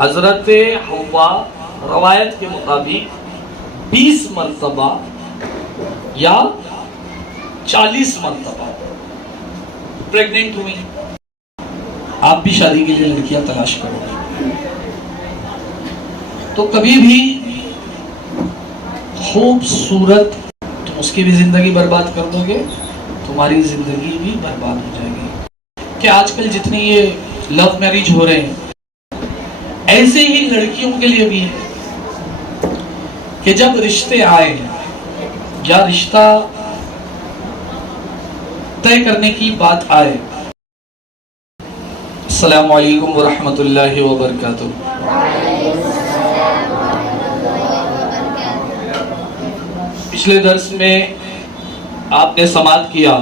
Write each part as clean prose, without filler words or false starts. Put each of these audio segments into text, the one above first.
حضرت حوا روایت کے مطابق 20 مرتبہ یا 40 مرتبہ پریگننٹ ہوئی. آپ بھی شادی کے لیے لڑکیاں تلاش کرو تو کبھی بھی خوبصورت تم اس کی بھی زندگی برباد کر دو گے، تمہاری زندگی بھی برباد ہو جائے گی. کہ آج کل جتنی یہ لو میرج ہو رہے ہیں ایسے ہی لڑکیوں کے لیے بھی ہے کہ جب رشتے آئے یا رشتہ طے کرنے کی بات آئے. السلام علیکم ورحمۃ اللہ وبرکاتہ. پچھلے درس میں آپ نے سماعت کیا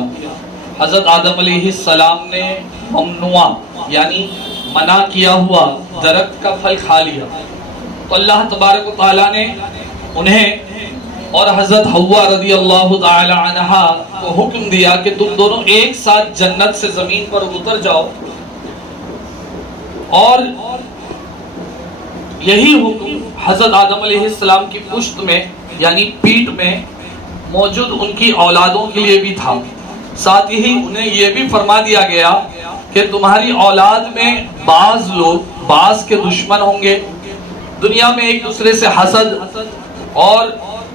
حضرت آدم علیہ السلام نے ممنوع یعنی منع کیا ہوا درخت کا پھل کھا لیا تو اللہ تبارک و تعالیٰ نے انہیں اور حضرت حوا رضی اللہ تعالی عنہا کو حکم دیا کہ تم دونوں ایک ساتھ جنت سے زمین پر اتر جاؤ، اور یہی حکم حضرت آدم علیہ السلام کی پشت میں یعنی پیٹھ میں موجود ان کی اولادوں کے لیے بھی تھا. ساتھ ہی انہیں یہ بھی فرما دیا گیا کہ تمہاری اولاد میں بعض لوگ بعض کے دشمن ہوں گے، دنیا میں ایک دوسرے سے حسد اور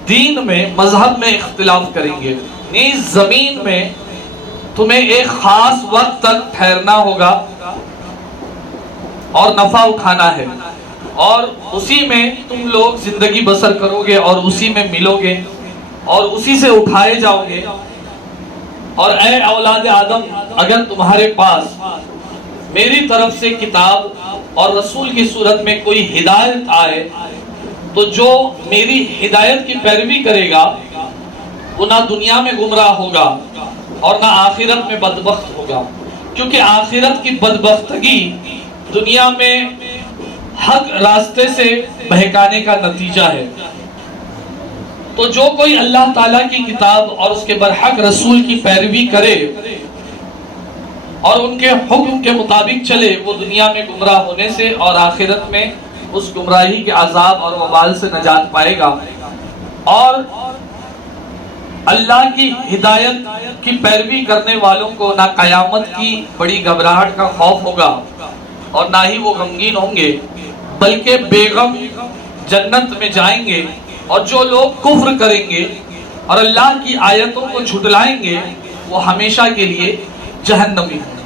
دین میں مذہب میں اختلاف کریں گے. نیز زمین میں تمہیں ایک خاص وقت تک ٹھہرنا ہوگا اور نفع اٹھانا ہے، اور اسی میں تم لوگ زندگی بسر کرو گے اور اسی میں ملو گے اور اسی سے اٹھائے جاؤ گے. اور اے اولاد آدم، اگر تمہارے پاس میری طرف سے کتاب اور رسول کی صورت میں کوئی ہدایت آئے تو جو میری ہدایت کی پیروی کرے گا وہ نہ دنیا میں گمراہ ہوگا اور نہ آخرت میں بدبخت ہوگا، کیونکہ آخرت کی بدبختگی دنیا میں حق راستے سے بہکانے کا نتیجہ ہے. تو جو کوئی اللہ تعالیٰ کی کتاب اور اس کے برحق رسول کی پیروی کرے اور ان کے حکم کے مطابق چلے وہ دنیا میں گمراہ ہونے سے اور آخرت میں اس گمراہی کے عذاب اور وبال سے نجات پائے گا. اور اللہ کی ہدایت کی پیروی کرنے والوں کو نہ قیامت کی بڑی گھبراہٹ کا خوف ہوگا اور نہ ہی وہ غمگین ہوں گے، بلکہ بیغم جنت میں جائیں گے. اور جو لوگ کفر کریں گے اور اللہ کی آیتوں کو جھٹلائیں گے وہ ہمیشہ کے لیے جہنمی ہوں گے.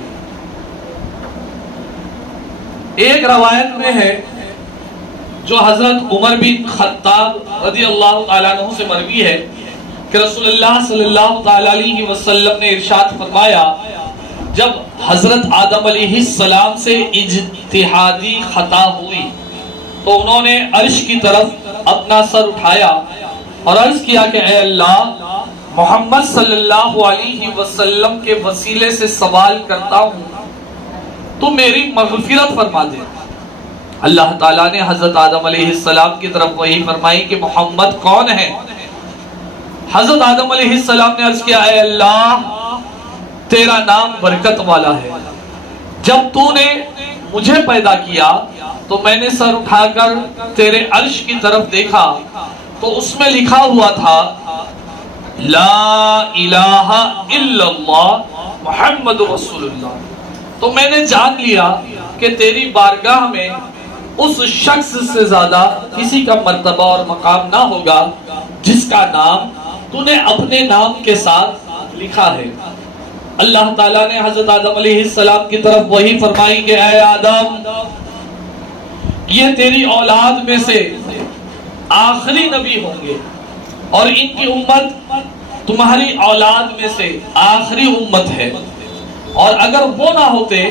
ایک روایت میں ہے جو حضرت عمر بن خطاب رضی اللہ تعالیٰ عنہ سے مروی ہے کہ رسول اللہ صلی اللہ تعالیٰ علیہ وسلم نے ارشاد فرمایا، جب حضرت آدم علیہ السلام سے اجتہادی خطا ہوئی تو انہوں نے عرش کی طرف اپنا سر اٹھایا اور عرض کیا کہ اے اللہ، محمد صلی اللہ علیہ وسلم کے وسیلے سے سوال کرتا ہوں تو میری مغفرت فرما دے. اللہ تعالیٰ نے حضرت آدم علیہ السلام کی طرف وہی فرمائی کہ محمد کون ہے؟ حضرت آدم علیہ السلام نے عرض کیا، اے اللہ، تیرا نام برکت والا ہے. جب تو نے مجھے پیدا کیا تو میں نے سر اٹھا کر تیرے عرش کی طرف دیکھا تو اس میں لکھا ہوا تھا لا الہ الا اللہ محمد رسول اللہ. تو میں نے جان لیا کہ تیری بارگاہ میں اس شخص سے زیادہ کسی کا مرتبہ اور مقام نہ ہوگا جس کا نام تو نے اپنے نام کے ساتھ لکھا ہے. اللہ تعالیٰ نے حضرت آدم علیہ السلام کی طرف وہی فرمائی کہ اے آدم، یہ تیری اولاد میں سے آخری نبی ہوں گے اور ان کی امت تمہاری اولاد میں سے آخری امت ہے، اور اگر وہ نہ ہوتے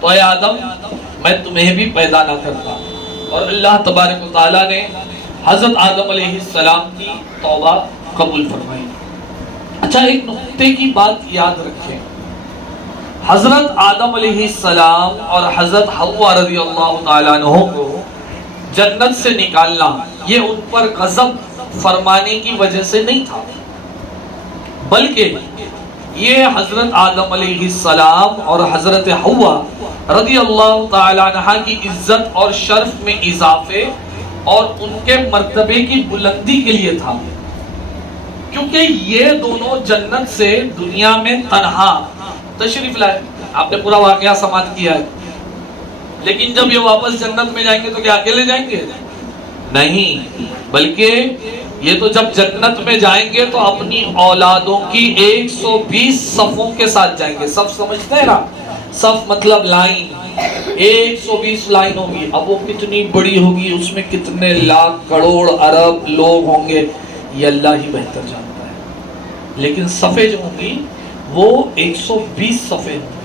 تو اے آدم میں تمہیں بھی پیدا نہ کرتا. اور اللہ تبارک و تعالیٰ نے حضرت آدم علیہ السلام کی توبہ قبول فرمائی. اچھا، ایک نقطے کی بات یاد رکھیں، حضرت آدم علیہ السلام اور حضرت حوا رضی اللہ تعالیٰ عنہ کو جنت سے نکالنا یہ ان پر غضب فرمانے کی وجہ سے نہیں تھا، بلکہ یہ حضرت آدم علیہ السلام اور حضرت حوا رضی اللہ تعالی عنہ کی عزت اور شرف میں اضافے اور ان کے مرتبے کی بلندی کے لیے تھا، کیونکہ یہ دونوں جنت سے دنیا میں تنہا تشریف لائے. آپ نے پورا واقعہ سماعت کیا ہے، لیکن جب یہ واپس جنت میں جائیں گے تو کیا اکیلے جائیں گے؟ نہیں، بلکہ یہ تو جب جنت میں جائیں گے تو اپنی اولادوں کی 120 صفوں کے ساتھ جائیں گے. صف سمجھتے ہیں نا؟ صف مطلب لائن، 120 لائن ہوگی. اب وہ کتنی بڑی ہوگی، اس میں کتنے لاکھ کروڑ ارب لوگ ہوں گے، یہ اللہ ہی بہتر جانتا ہے. لیکن صفیں جو ہوں گی وہ 120 صفیں ہوں گی.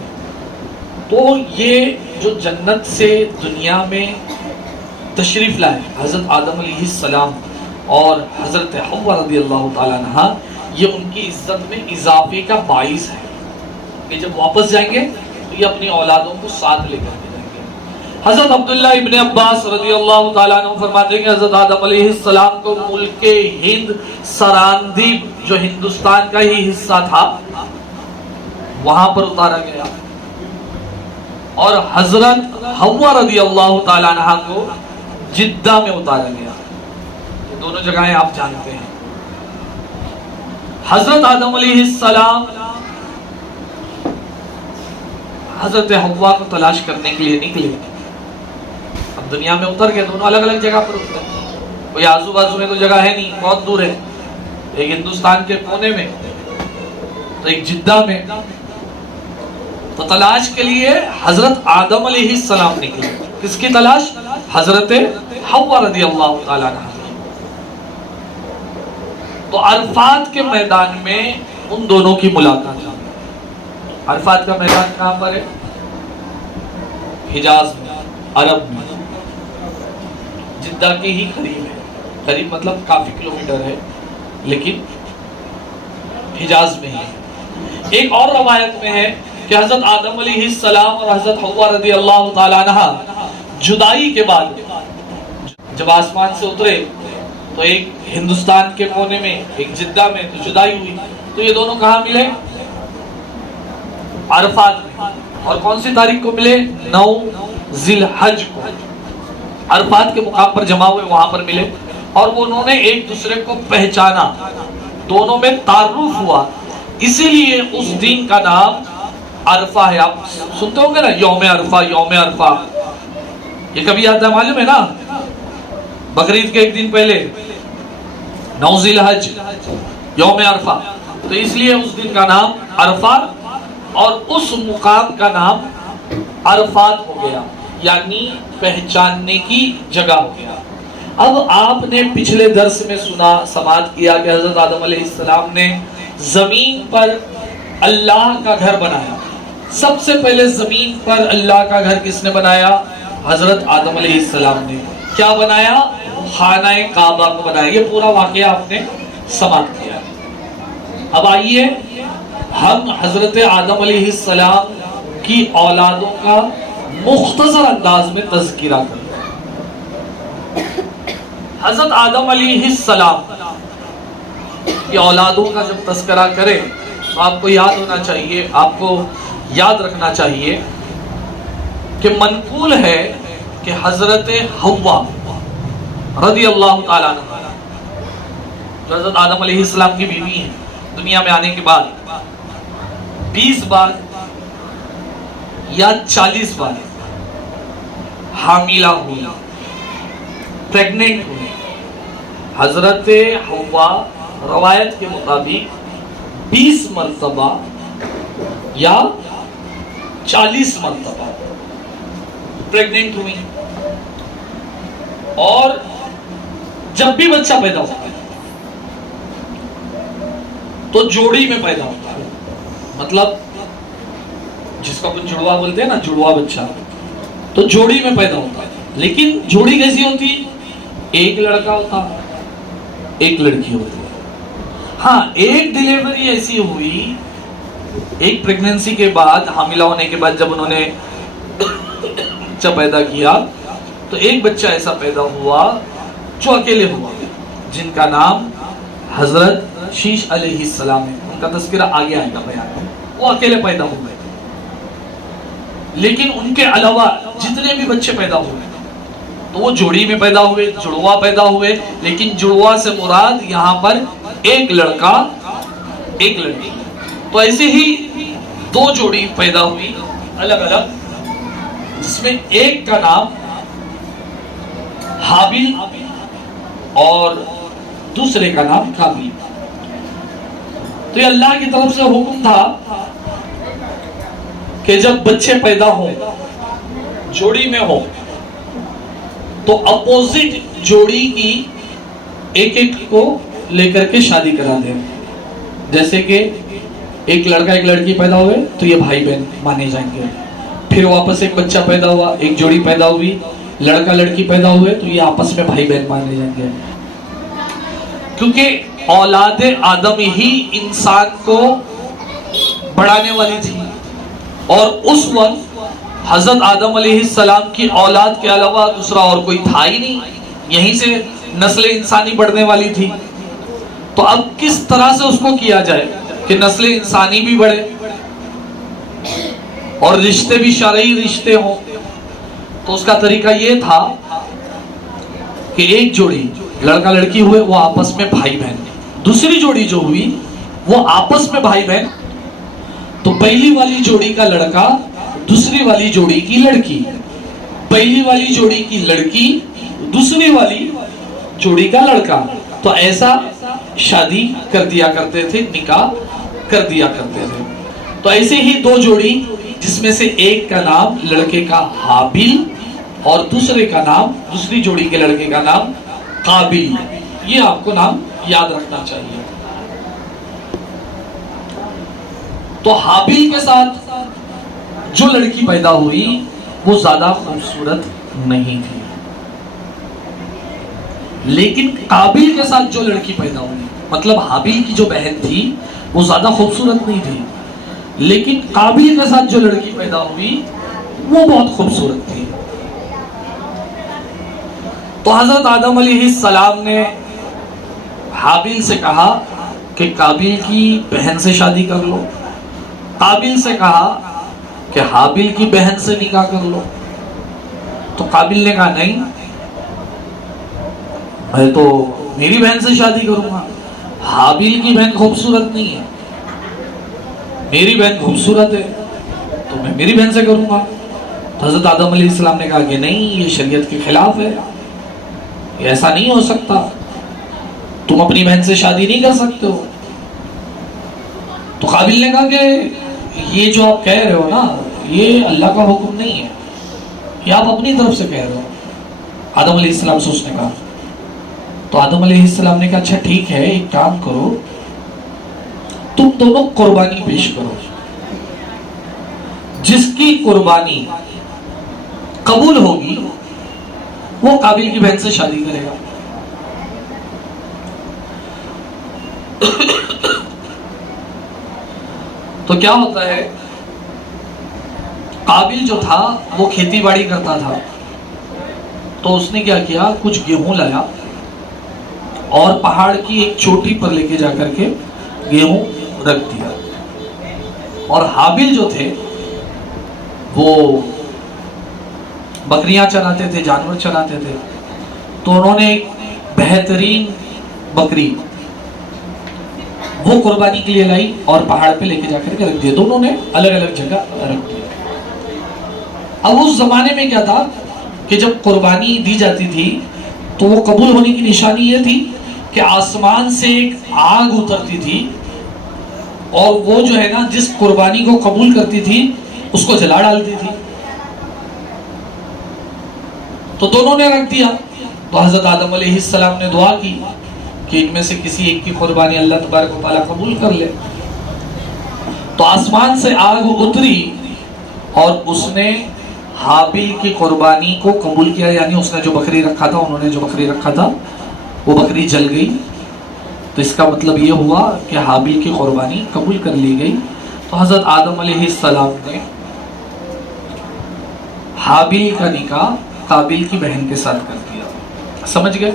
تو یہ جو جنت سے دنیا میں تشریف لائے حضرت آدم علیہ السلام اور حضرت حوا رضی اللہ تعالیٰ عنہ، یہ ان کی عزت میں اضافے کا باعث ہے کہ جب واپس جائیں گے تو یہ اپنی اولادوں کو ساتھ لے کر کے جائیں گے. حضرت عبداللہ ابن عباس رضی اللہ تعالیٰ عنہ فرماتے ہیں کہ حضرت آدم علیہ السلام کو ملک ہند سراندیب جو ہندوستان کا ہی حصہ تھا وہاں پر اتارا گیا، اور حضرت حوا رضی اللہ تعالیٰ عنہ کو جدہ میں اتارا گیا. یہ دونوں جگہیں آپ جانتے ہیں. حضرت آدم علیہ السلام حضرت حوا کو تلاش کرنے کے لیے نکلے. اب دنیا میں اتر گئے، دونوں الگ الگ جگہ پر اترے. کوئی آزو بازو میں تو جگہ ہے نہیں، بہت دور ہے. ایک ہندوستان کے کونے میں تو ایک جدہ میں. تو تلاش کے لیے حضرت آدم علیہ السلام نکلے. کس کی تلاش؟ حضرت حوا رضی اللہ تعالیٰ عنہ. تو عرفات کے میدان میں ان دونوں کی ملاقات. عرفات کا میدان کہاں پر ہے؟ حجاز میں، عرب میں، جدہ کے ہی قریب ہے. قریب مطلب کافی کلومیٹر ہے، لیکن حجاز میں ہے. ایک اور روایت میں ہے کہ حضرت آدم علیہ السلام اور حضرت حوا رضی اللہ تعالیٰ عنہ جدائی کے بعد جب آسمان سے اترے تو ایک ہندوستان کے کونے میں ایک جدہ میں تو جدائی ہوئی. تو یہ دونوں کہاں ملے؟ عرفات میں. اور کون سی تاریخ کو ملے؟ 9 ذی الحج کو. عرفات کے مقام پر جمع ہوئے، وہاں پر ملے، اور وہ انہوں نے ایک دوسرے کو پہچانا، دونوں میں تعارف ہوا. اسی لیے اس دن کا نام عرفہ ہے. آپ سنتے ہوں گے نا یوم عرفہ، یوم عرفہ. یہ کبھی آتا ہے معلوم ہے نا؟ بقرعید کے ایک دن پہلے 9 ذی الحج، یوم عرفہ. تو اس لیے اس دن کا نام عرفہ اور اس مقام کا نام عرفات ہو گیا، یعنی پہچاننے کی جگہ ہو گیا. اب آپ نے پچھلے درس میں سنا، سماعت کیا کہ حضرت آدم علیہ السلام نے زمین پر اللہ کا گھر بنایا. سب سے پہلے زمین پر اللہ کا گھر کس نے بنایا؟ حضرت آدم علیہ السلام نے. کیا بنایا؟ خانہ کعبہ کو بنایا. یہ پورا واقعہ آپ نے سماعت کیا. اب آئیے ہم حضرت آدم علیہ السلام کی اولادوں کا مختصر انداز میں تذکرہ کرتے ہیں. حضرت آدم علیہ السلام کی اولادوں کا جب تذکرہ کریں تو آپ کو یاد ہونا چاہیے، آپ کو یاد رکھنا چاہیے کہ منقول ہے کہ حضرت حوا رضی اللہ تعالیٰ عنہ جو حضرت آدم علیہ السلام کی بیوی ہیں، دنیا میں آنے کے بعد 20 بار یا 40 بار حاملہ ہوئی، پریگننٹ ہوئی. حضرت حوا روایت کے مطابق 20 مرتبہ یا 40 مرتبہ پریگننٹ ہوئی. اور جب بھی بچہ پیدا ہوتا ہے تو جوڑی میں پیدا ہوتا ہے. مطلب جس کو اپن جڑوا بولتے ہیں نا، جڑوا بچہ، تو جوڑی میں پیدا ہوتا ہے. لیکن جوڑی کیسی ہوتی؟ ایک لڑکا ہوتا، ایک لڑکی ہوتی. ہاں، ایک ڈیلیوری ایسی ہوئی، ایک پریگننسی کے بعد، حاملہ ہونے کے بعد جب انہوں نے بچہ پیدا کیا تو ایک بچہ ایسا پیدا ہوا جو اکیلے ہوا، جن کا نام حضرت شیش علیہ السلام ہے. ان کا تذکرہ آگے آئے گا بیان. وہ اکیلے پیدا ہوئے، لیکن ان کے علاوہ جتنے بھی بچے پیدا ہوئے تو وہ جوڑی میں پیدا ہوئے، جڑوا پیدا ہوئے، لیکن جڑوا سے مراد یہاں پر ایک لڑکا ایک لڑکی. تو ایسے ہی دو جوڑی پیدا ہوئی الگ الگ، جس میں ایک کا نام حابیل اور دوسرے کا نام قابیل. تو یہ اللہ کی طرف سے حکم تھا کہ جب بچے پیدا ہوں جوڑی میں ہو تو اپوزٹ جوڑی کی ایک ایک کو لے کر کے شادی کرا دیں. جیسے کہ ایک لڑکا ایک لڑکی پیدا ہوئے تو یہ بھائی بہن مانے جائیں گے. پھر واپس ایک بچہ پیدا ہوا، ایک جوڑی پیدا ہوئی، لڑکا لڑکی پیدا ہوئے تو یہ آپس میں بھائی بہن مانے جائیں گے. کیونکہ اولاد آدم ہی انسان کو بڑھانے والی تھی، اور اس وقت حضرت آدم علیہ السلام کی اولاد کے علاوہ دوسرا اور کوئی تھا ہی نہیں، یہیں سے نسل انسانی بڑھنے والی تھی. تو اب کس طرح سے اس کو کیا جائے کہ نسل انسانی بھی بڑھے اور رشتے بھی شرعی رشتے ہوں؟ تو اس کا طریقہ یہ تھا کہ ایک جوڑی لڑکا لڑکی ہوئے وہ آپس میں بھائی بہن، دوسری جوڑی جو ہوئی وہ آپس میں بھائی بہن. تو پہلی والی جوڑی کا لڑکا دوسری والی جوڑی کی لڑکی، پہلی والی جوڑی کی لڑکی دوسری والی جوڑی کا لڑکا. تو ایسا شادی کر دیا کرتے تھے، نکاح کر دیا کرتے تھے. تو ایسے ہی دو جوڑی جس میں سے ایک کا نام لڑکے کا حابیل اور دوسرے کا نام دوسری جوڑی کے لڑکے کا نام قابیل، یہ آپ کو نام یاد رکھنا چاہیے. تو حابیل کے ساتھ جو لڑکی پیدا ہوئی وہ زیادہ خوبصورت نہیں تھی، لیکن قابیل کے ساتھ جو لڑکی پیدا ہوئی، مطلب حابیل کی جو بہن تھی وہ زیادہ خوبصورت نہیں تھی، لیکن قابیل کے ساتھ جو لڑکی پیدا ہوئی وہ بہت خوبصورت تھی. تو حضرت آدم علیہ السلام نے حابیل سے کہا کہ قابیل کی بہن سے شادی کر لو، قابیل سے کہا کہ حابیل کی بہن سے نکاح کر لو. تو قابیل نے کہا نہیں، میں تو میری بہن سے شادی کروں گا، حابیل کی بہن خوبصورت نہیں ہے، میری بہن خوبصورت ہے تو میں میری بہن سے کروں گا. تو حضرت آدم علیہ السلام نے کہا کہ نہیں، یہ شریعت کے خلاف ہے، یہ ایسا نہیں ہو سکتا، تم اپنی بہن سے شادی نہیں کر سکتے ہو. تو قابیل نے کہا کہ یہ جو آپ کہہ رہے ہو نا یہ اللہ کا حکم نہیں ہے، یہ آپ اپنی طرف سے کہہ رہے ہو. آدم علیہ السلام سے اس نے کہا. تو آدم علیہ السلام نے کہا اچھا ٹھیک ہے، ایک کام کرو، تم دونوں قربانی پیش کرو، جس کی قربانی قبول ہوگی وہ قابیل کی بہن سے شادی کرے گا. تو کیا ہوتا ہے، قابیل جو تھا وہ کھیتی باڑی کرتا تھا، تو اس نے کیا کیا، کچھ گیہوں لایا اور پہاڑ کی ایک چوٹی پر لے کے جا کر کے گیہوں رکھ دیا. اور حابیل جو تھے وہ بکریاں چراتے تھے، جانور چراتے تھے، تو انہوں نے ایک بہترین بکری وہ قربانی کے لیے لائی اور پہاڑ پہ لے کے جا کر کے رکھ دیا. دونوں نے الگ الگ جگہ رکھ دیا. اب اس زمانے میں کیا تھا کہ جب قربانی دی جاتی تھی تو وہ قبول ہونے کی نشانی یہ تھی کہ آسمان سے ایک آگ اترتی تھی اور وہ جو ہے نا جس قربانی کو قبول کرتی تھی اس کو جلا ڈالتی تھی. تو دونوں نے رکھ دیا. تو حضرت آدم علیہ السلام نے دعا کی کہ ان میں سے کسی ایک کی قربانی اللہ تبارک و تعالیٰ قبول کر لے. تو آسمان سے آگ اتری اور اس نے حابیل کی قربانی کو قبول کیا، یعنی اس نے جو بکری رکھا تھا، انہوں نے جو بکری رکھا تھا وہ بکری جل گئی. تو اس کا مطلب یہ ہوا کہ حابیل کی قربانی قبول کر لی گئی. تو حضرت آدم علیہ السلام نے حابیل کا نکاح قابیل کی بہن کے ساتھ کر دیا. سمجھ گئے؟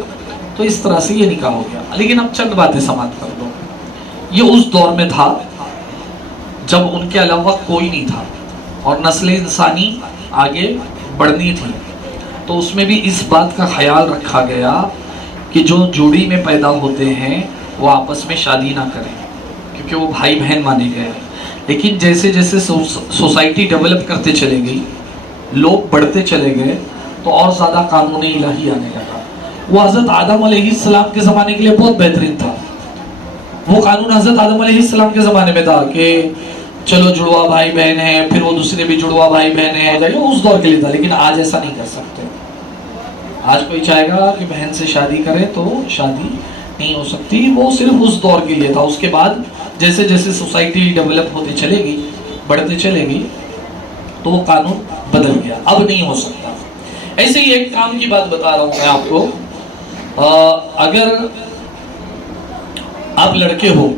تو اس طرح سے یہ نکاح ہو گیا. لیکن اب چند باتیں سماعت کر دو. یہ اس دور میں تھا جب ان کے علاوہ کوئی نہیں تھا اور نسل انسانی آگے بڑھنی تھی، تو اس میں بھی اس بات کا خیال رکھا گیا کہ جو جوڑی میں پیدا ہوتے ہیں وہ آپس میں شادی نہ کریں، کیونکہ وہ بھائی بہن مانے گئے ہیں۔ لیکن جیسے جیسے سوسائٹی ڈیولپ کرتے چلے گئی، لوگ بڑھتے چلے گئے، تو اور زیادہ قانون الہی آنے لگا۔ وہ حضرت آدم علیہ السلام کے زمانے کے لیے بہت بہترین تھا۔ وہ قانون حضرت آدم علیہ السلام کے زمانے میں تھا کہ چلو جڑوا بھائی بہن ہیں، پھر وہ دوسرے بھی جڑوا بھائی بہن ہیں، اس دور کے لیے تھا۔ لیکن آج ایسا نہیں کر سکتے۔ آج کوئی چاہے گا کہ بہن سے شادی کرے تو شادی نہیں ہو سکتی۔ وہ صرف اس دور کے لیے تھا۔ اس کے بعد جیسے جیسے سوسائٹی ڈیولپ ہوتی چلے گی، بڑھتے چلے گی، تو وہ قانون بدل گیا، اب نہیں ہو سکتا۔ ایسے ہی ایک کام کی بات بتا رہا ہوں میں آپ کو۔ اگر آپ لڑکے ہو،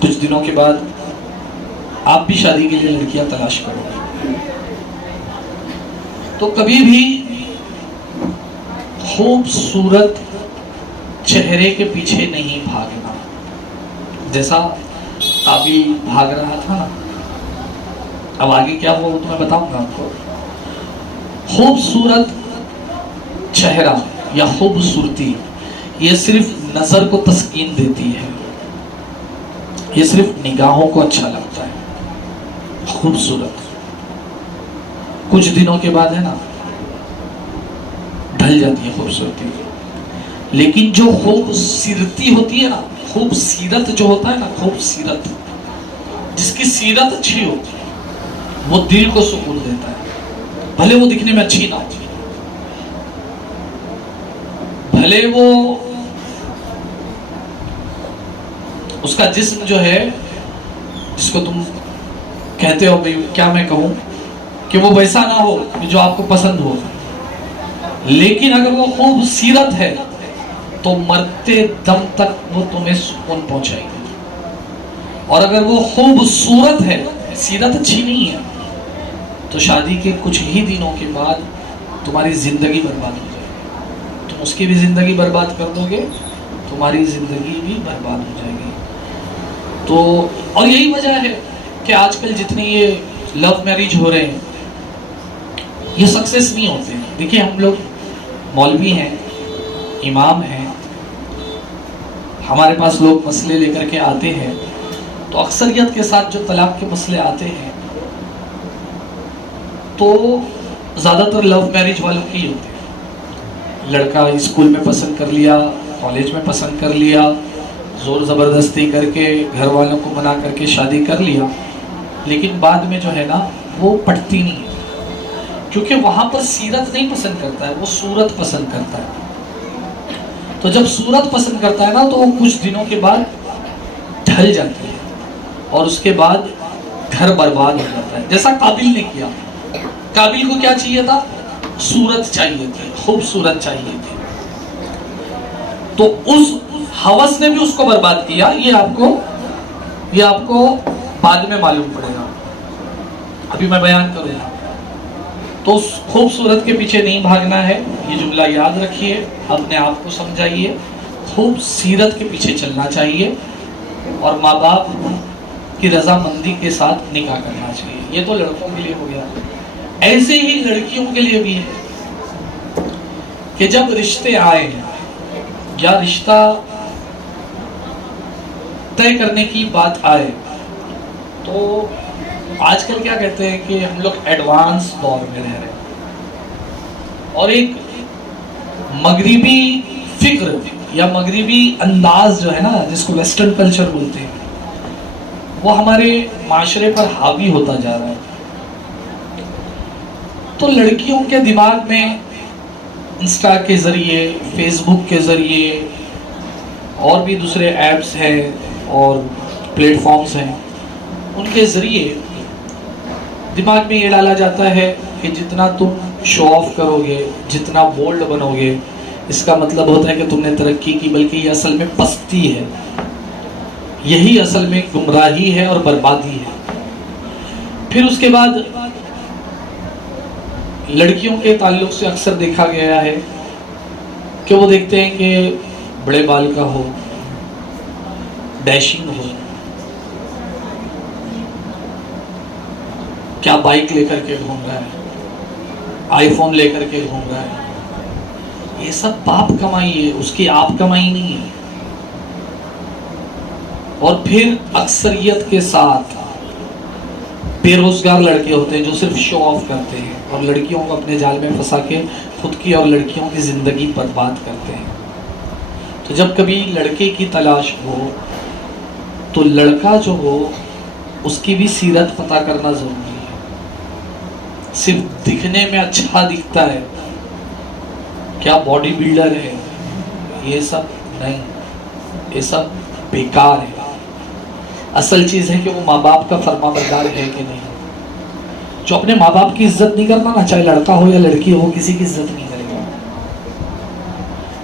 کچھ دنوں کے بعد آپ بھی شادی کے لیے لڑکیاں تلاش کرو، تو کبھی بھی خوبصورت چہرے کے پیچھے نہیں بھاگنا، جیسا قابل بھاگ رہا تھا نا۔ اب آگے کیا ہوا وہ تو میں بتاؤں گا آپ کو۔ خوبصورت چہرہ یا خوبصورتی یہ صرف نظر کو تسکین دیتی ہے، یہ صرف نگاہوں کو اچھا لگتا ہے۔ خوبصورت کچھ دنوں کے بعد ہے نا ڈھل جاتی ہے خوبصورتی، لیکن جو خوبصورتی ہوتی ہے نا، خوبصیرت جو ہوتا ہے نا، خوبصیرت جس کی سیرت اچھی ہو وہ دل کو سکون دیتا ہے، بھلے وہ دکھنے میں اچھی نہ ہو، بھلے وہ اس کا جسم جو ہے جس کو تم کہتے ہو بھئی کیا میں کہوں کہ وہ ویسا نہ ہو جو آپ کو پسند ہو، لیکن اگر وہ خوبصیرت ہے تو مرتے دم تک وہ تمہیں سکون پہنچائے گی۔ اور اگر وہ خوبصورت ہے، سیرت اچھی نہیں ہے، تو شادی کے کچھ ہی دنوں کے بعد تمہاری زندگی برباد ہو جائے گی۔ تم اس کی بھی زندگی برباد کر دو گے، تمہاری زندگی بھی برباد ہو جائے گی۔ تو اور یہی وجہ ہے کہ آج کل جتنے یہ لو میرج ہو رہے ہیں یہ سکسیس نہیں ہوتے ہیں۔ دیکھیے ہم لوگ مولوی ہیں، امام ہیں، ہمارے پاس لوگ مسئلے لے کر کے آتے ہیں، تو اکثریت کے ساتھ جو طلاق کے مسئلے آتے ہیں تو زیادہ تر لو میرج والوں کی ہوتے ہیں۔ لڑکا اسکول میں پسند کر لیا، کالج میں پسند کر لیا، زور زبردستی کر کے گھر والوں کو منا کر کے شادی کر لیا، لیکن بعد میں جو ہے نا وہ پٹتی نہیں ہے، کیونکہ وہاں پر سیرت نہیں پسند کرتا ہے، وہ صورت پسند کرتا ہے۔ تو جب صورت پسند کرتا ہے نا تو وہ کچھ دنوں کے بعد ڈھل جاتی ہے، اور اس کے بعد گھر برباد ہو جاتا ہے، جیسا قابل نے کیا۔ قابل کو کیا چاہیے تھا؟ صورت چاہیے تھی، خوبصورت چاہیے تھی، تو اس ہوس نے بھی اس کو برباد کیا۔ یہ آپ کو بعد میں معلوم پڑے گا، ابھی میں بیان کروں گا۔ تو اس خوبصورت کے پیچھے نہیں بھاگنا ہے، یہ جملہ یاد رکھیے، اپنے آپ کو سمجھائیے، خوبصورت کے پیچھے چلنا چاہیے، اور ماں باپ کی رضامندی کے ساتھ نکاح کرنا چاہیے۔ یہ تو لڑکوں کے لیے ہو گیا۔ ایسے ہی لڑکیوں کے لیے بھی ہے کہ جب رشتے آئے یا رشتہ طے کرنے کی بات آئے، تو آج کل کیا کہتے ہیں کہ ہم لوگ ایڈوانس دور میں رہ رہے ہیں، اور ایک مغربی فکر یا مغربی انداز جو ہے نا، جس کو ویسٹرن کلچر بولتے ہیں، وہ ہمارے معاشرے پر حاوی ہوتا جا رہا ہے۔ تو لڑکیوں کے دماغ میں انسٹا کے ذریعے، فیس بک کے ذریعے، اور بھی دوسرے ایپس ہیں اور پلیٹ فارمز ہیں، ان کے ذریعے دماغ میں یہ ڈالا جاتا ہے کہ جتنا تم شو آف کرو گے، جتنا بولڈ بنو گے، اس کا مطلب ہوتا ہے کہ تم نے ترقی کی، بلکہ یہ اصل میں پستی ہے، یہی اصل میں گمراہی ہے اور بربادی ہے۔ پھر اس کے بعد لڑکیوں کے تعلق سے اکثر دیکھا گیا ہے کہ وہ دیکھتے ہیں کہ بڑے بال کا ہو، ڈیشنگ ہو، کیا بائک لے کر کے گھوم رہا ہے، آئی فون لے کر کے گھوم رہا ہے، یہ سب باپ کمائی ہے، اس کی آپ کمائی نہیں ہے۔ اور پھر اکثریت کے ساتھ بے روزگار لڑکے ہوتے ہیں جو صرف شو آف کرتے ہیں اور لڑکیوں کو اپنے جال میں پھنسا کے خود کی اور لڑکیوں کی زندگی برباد کرتے ہیں۔ تو جب کبھی لڑکے کی تلاش ہو تو لڑکا جو ہو اس کی بھی سیرت پتہ کرنا ضروری ہے۔ صرف دکھنے میں اچھا دکھتا ہے، کیا باڈی بلڈر ہے، یہ سب نہیں، یہ سب بیکار ہے۔ اصل چیز ہے کہ وہ ماں باپ کا فرما بردار ہے کہ نہیں۔ جو اپنے ماں باپ کی عزت نہیں کرتا نا، چاہے لڑکا ہو یا لڑکی ہو، وہ کسی کی عزت نہیں کرے گا۔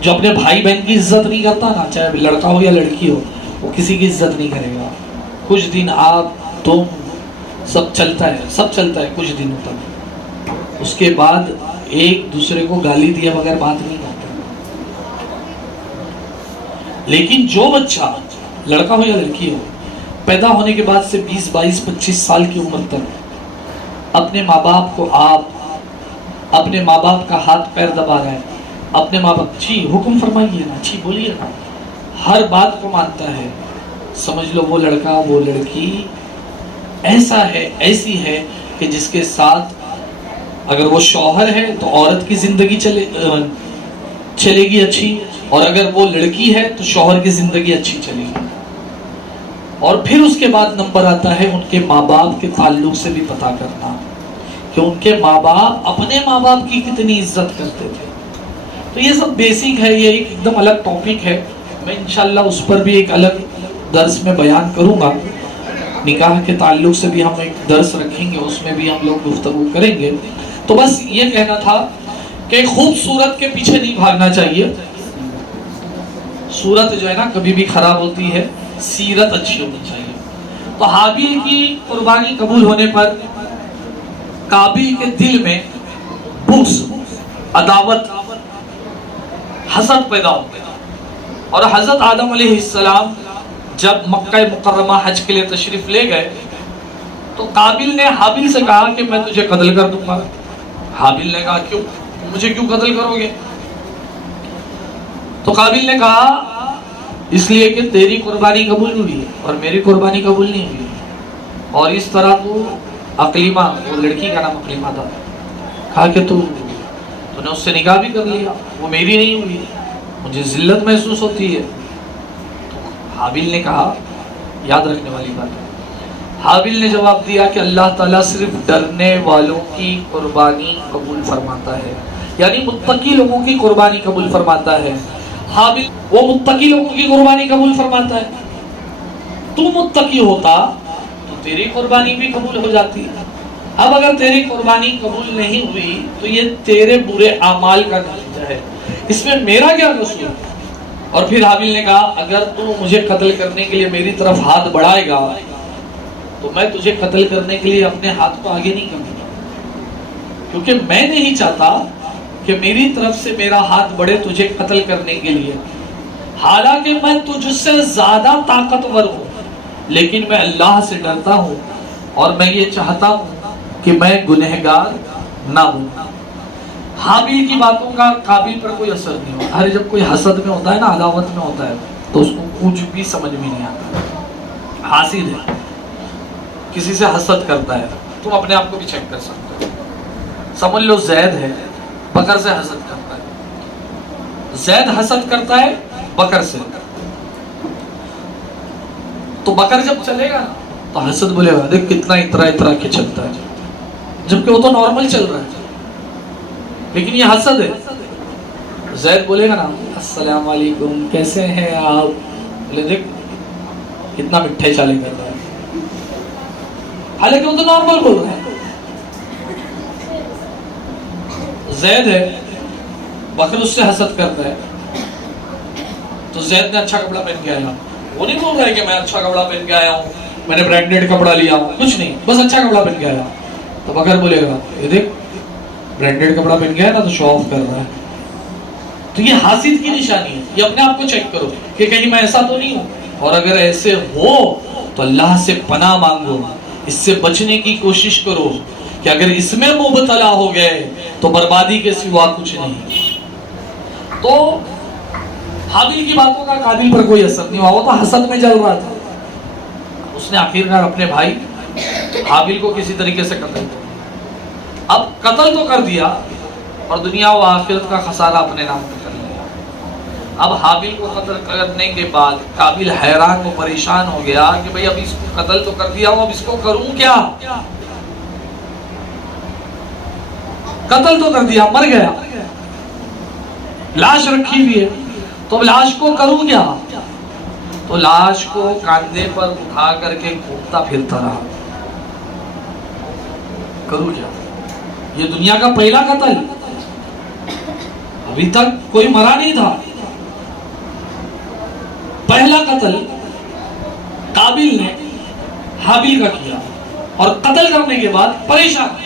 جو اپنے بھائی بہن کی عزت نہیں کرتا نا، چاہے لڑکا ہو یا لڑکی ہو، وہ کسی کی عزت نہیں کرے گا۔ کچھ دن آپ تم سب چلتا ہے کچھ دنوں تک، اس کے بعد ایک دوسرے کو گالی دیا بغیر بات نہیں کرتے۔ لیکن جو بچہ لڑکا ہو یا لڑکی ہو پیدا ہونے کے بعد سے 20 22 25 سال کی عمر تک اپنے ماں باپ کو اپنے ماں باپ کا ہاتھ پیر دبا رہا ہے، اپنے ماں باپ جی حکم فرمائیے نا، جی بولیے نا، ہر بات کو مانتا ہے، سمجھ لو وہ لڑکا وہ لڑکی ایسا ہے ایسی ہے کہ جس کے ساتھ اگر وہ شوہر ہے تو عورت کی زندگی چلے گی اچھی، اور اگر وہ لڑکی ہے تو شوہر کی زندگی اچھی چلے گی۔ اور پھر اس کے بعد نمبر آتا ہے ان کے ماں باپ کے تعلق سے بھی پتہ کرنا کہ ان کے ماں باپ اپنے ماں باپ کی کتنی عزت کرتے تھے۔ تو یہ سب بیسک ہے، یہ ایک دم الگ ٹاپک ہے، میں انشاءاللہ اس پر بھی ایک الگ درس میں بیان کروں گا۔ نکاح کے تعلق سے بھی ہم ایک درس رکھیں گے، اس میں بھی ہم لوگ گفتگو کریں گے۔ تو بس یہ کہنا تھا کہ خوبصورت کے پیچھے نہیں بھاگنا چاہیے، صورت جو ہے نا کبھی بھی خراب ہوتی ہے، سیرت اچھی ہونی چاہیے۔ تو حابیل کی قربانی قبول ہونے پر قابیل کے دل میں بغض، عداوت، حسد پیدا ہو گیا، اور حضرت آدم علیہ السلام جب مکہ مکرمہ حج کے لیے تشریف لے گئے تو قابیل نے حابیل سے کہا کہ میں تجھے قتل کر دوں گا۔ حابیل نے کہا کیوں، مجھے کیوں قتل کرو گے؟ تو قابیل نے کہا اس لیے کہ تیری قربانی قبول ہوئی ہے اور میری قربانی قبول نہیں ہوئی، اور اس طرح تو اقلیمہ، وہ لڑکی کا نام اقلیمہ تھا، کہا کہ تو نے اس سے نکاح بھی کر لیا، وہ میری نہیں ہوئی، مجھے ذلت محسوس ہوتی ہے۔ تو حابیل نے کہا، یاد رکھنے والی بات ہے، حابیل نے جواب دیا کہ اللہ تعالیٰ صرف ڈرنے والوں کی قربانی قبول فرماتا ہے، یعنی متقی لوگوں کی قربانی قبول فرماتا ہے۔ حابیل وہ متقی لوگوں کی قربانی قبول فرماتا ہے، تو متقی ہوتا تو تیری قربانی بھی قبول ہو جاتی۔ اب اگر تیری قربانی قبول نہیں ہوئی تو یہ تیرے برے اعمال کا نتیجہ ہے، اس میں میرا کیا قصور؟ اور پھر حابیل نے کہا اگر تو مجھے قتل کرنے کے لیے میری طرف ہاتھ بڑھائے گا تو میں تجھے قتل کرنے کے لیے اپنے ہاتھ کو آگے نہیں کروں گا، کیونکہ میں نہیں چاہتا کہ میری طرف سے میرا ہاتھ بڑھے تجھے قتل کرنے کے لیے، حالانکہ میں تجھ سے زیادہ طاقتور ہوں، لیکن میں اللہ سے ڈرتا ہوں اور میں یہ چاہتا ہوں کہ میں گنہگار نہ ہوں۔ حابیل کی باتوں کا قابیل پر کوئی اثر نہیں ہوا۔ ارے جب کوئی حسد میں ہوتا ہے نا، عداوت میں ہوتا ہے تو اس کو کچھ بھی سمجھ میں نہیں آتا۔ حاسد ہے، کسی سے حسد کرتا ہے، تم اپنے آپ کو بھی چیک کر سکتے ہو۔ سمجھ لو زید ہے، بکر سے حسد کرتا ہے، زید حسد کرتا ہے بکر سے، تو بکر جب چلے گا نا تو حسد بولے گا دیکھ کتنا اترا کے چلتا ہے، جبکہ وہ تو نارمل چل رہا ہے، لیکن یہ حسد ہے۔ زید بولے گا نا السلام علیکم کیسے ہیں آپ، بولے دیکھ کتنا مٹھے چالے کر رہا ہے، حالانکہ وہ تو نارمل بول رہا ہے۔ زید ہے، بکر اس سے حسد کرتا ہے، تو زید نے اچھا کپڑا پہن کے آیا، وہ نہیں بول رہا ہے کہ میں اچھا کپڑا پہن کے آیا ہوں، میں نے برانڈیڈ کپڑا لیا ہوں، کچھ نہیں، بس اچھا کپڑا پہن کے آیا۔ تو بکر بولے گا یہ دیکھ برانڈیڈ کپڑا پہن کے آیا نا تو شو آف کر رہا ہے۔ تو یہ حاسد کی نشانی ہے، یہ اپنے آپ کو چیک کرو کہ کہیں میں ایسا تو نہیں ہوں، اور اگر ایسے ہو تو اللہ سے پناہ مانگو اس سے بچنے کی کوشش کرو کہ اگر اس میں مبتلا ہو گئے تو بربادی کے سوا کچھ نہیں۔ تو حابیل کی باتوں کا قابیل پر کوئی اثر نہیں ہوا، وہ تو حسد میں جل رہا تھا۔ اس نے آخرکار اپنے بھائی حابیل کو کسی طریقے سے قتل کر، اب قتل تو کر دیا اور دنیا و آخرت کا خسارہ اپنے نام پہ کر لیا۔ اب حابیل کو قتل کرنے کے بعد قابیل حیران و پریشان ہو گیا کہ بھئی اب اس کو قتل تو کر دیا ہوں، اب اس کو کروں کیا؟ قتل تو کر دیا، مر گیا، لاش رکھی ہوئی ہے، تو اب لاش کو کروں کیا؟ تو لاش کو کاندھے پر اٹھا کر کے گھومتا پھرتا رہا، کروں کیا؟ یہ دنیا کا پہلا قتل، ابھی تک کوئی مرا نہیں تھا، پہلا قتل قابیل نے حابیل کا کیا، اور قتل کرنے کے بعد پریشان،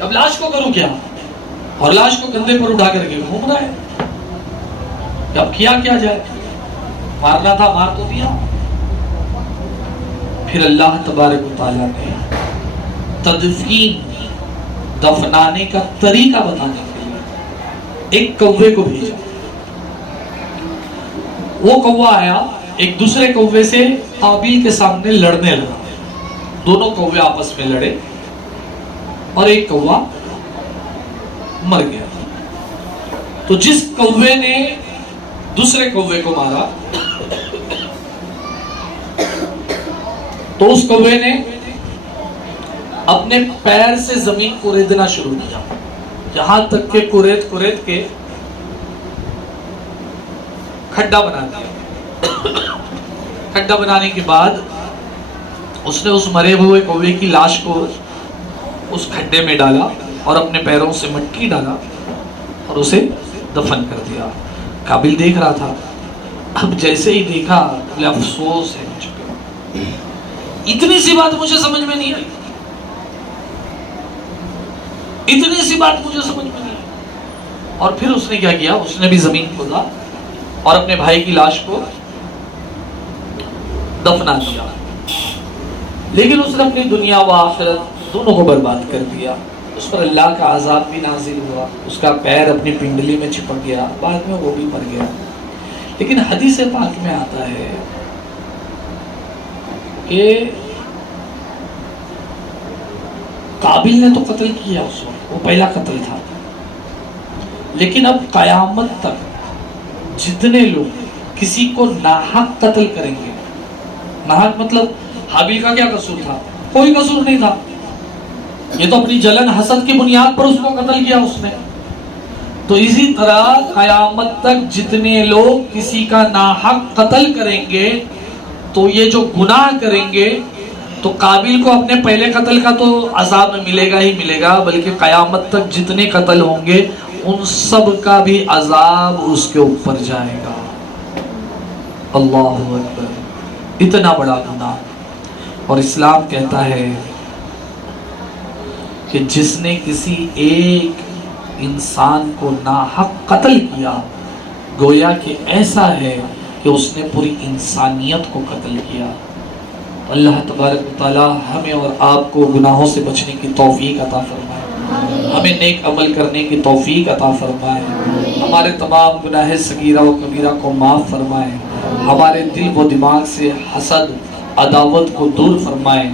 اب لاش کو کروں کیا؟ اور لاش کو کندھے پر اٹھا کر کے گھوم رہا ہے، اب کیا جائے؟ مارنا تھا مار تو دیا۔ پھر اللہ تبارک و تعالیٰ نے تدفین، دفنانے کا طریقہ بتانے کے لیے ایک کوے کو بھیجا۔ وہ کوہ آیا، ایک دوسرے کوے سے قابیل کے سامنے لڑنے لگا، دونوں کوے آپس میں لڑے اور ایک کوہ مر گیا۔ تو جس کوے نے دوسرے کوے کو مارا تو اس کوے نے اپنے پیر سے زمین کوریدنا شروع کیا، یہاں تک کہ کورید کے کھڈا بنا دیا۔ کھڈا بنانے کے بعد اس نے اس مرے ہوئے کوے کی لاش کو اس کھڈے میں ڈالا اور اپنے پیروں سے مٹی ڈالا اور اسے دفن کر دیا۔ قابیل دیکھ رہا تھا، اب جیسے ہی دیکھا بولے افسوس ہے مجھ پہ، اتنی سی بات مجھے سمجھ میں نہیں آئی، اتنی سی بات مجھے سمجھ میں نہیں آئی۔ اور پھر اس نے کیا کیا؟ اس نے بھی زمین کھودا اور اپنے بھائی کی لاش کو دفنا دیا، لیکن اس نے اپنی دنیا و آخرت دونوں کو برباد کر دیا۔ اس پر اللہ کا عذاب بھی نازل ہوا، اس کا پیر اپنی پنڈلی میں چپک گیا، بعد میں وہ بھی مر گیا۔ لیکن حدیث پاک میں آتا ہے کہ قابیل نے تو قتل کیا اس وقت، وہ پہلا قتل تھا، لیکن اب قیامت تک جتنے لوگ کسی کو ناحق قتل کریں گے، ناحق مطلب حابیل کا کیا قصور تھا؟ کوئی قصور نہیں تھا، یہ تو اپنی جلن حسد کی بنیاد پر اس کو قتل کیا اس نے۔ تو اسی طرح قیامت تک جتنے لوگ کسی کا ناحق قتل کریں گے تو یہ جو گناہ کریں گے تو قابیل کو اپنے پہلے قتل کا تو عذاب ملے گا ہی ملے گا، بلکہ قیامت تک جتنے قتل ہوں گے ان سب کا بھی عذاب اس کے اوپر جائے گا۔ اللہ اکبر، اتنا بڑا گناہ۔ اور اسلام کہتا ہے کہ جس نے کسی ایک انسان کو ناحق قتل کیا گویا کہ ایسا ہے کہ اس نے پوری انسانیت کو قتل کیا۔ اللہ تبارک و تعالی ہمیں اور آپ کو گناہوں سے بچنے کی توفیق عطا فرمائے، ہمیں نیک عمل کرنے کی توفیق عطا فرمائے، ہمارے تمام گناہ صغیرہ و کبیرہ کو معاف فرمائے، ہمارے دل و دماغ سے حسد عداوت کو دور فرمائے،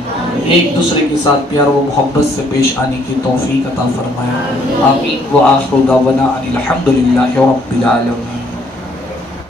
ایک دوسرے کے ساتھ پیار و محبت سے پیش آنے کی توفیق عطا فرمائے۔ آمین۔ وآخر دعوانا ان الحمدللہ رب العالمین۔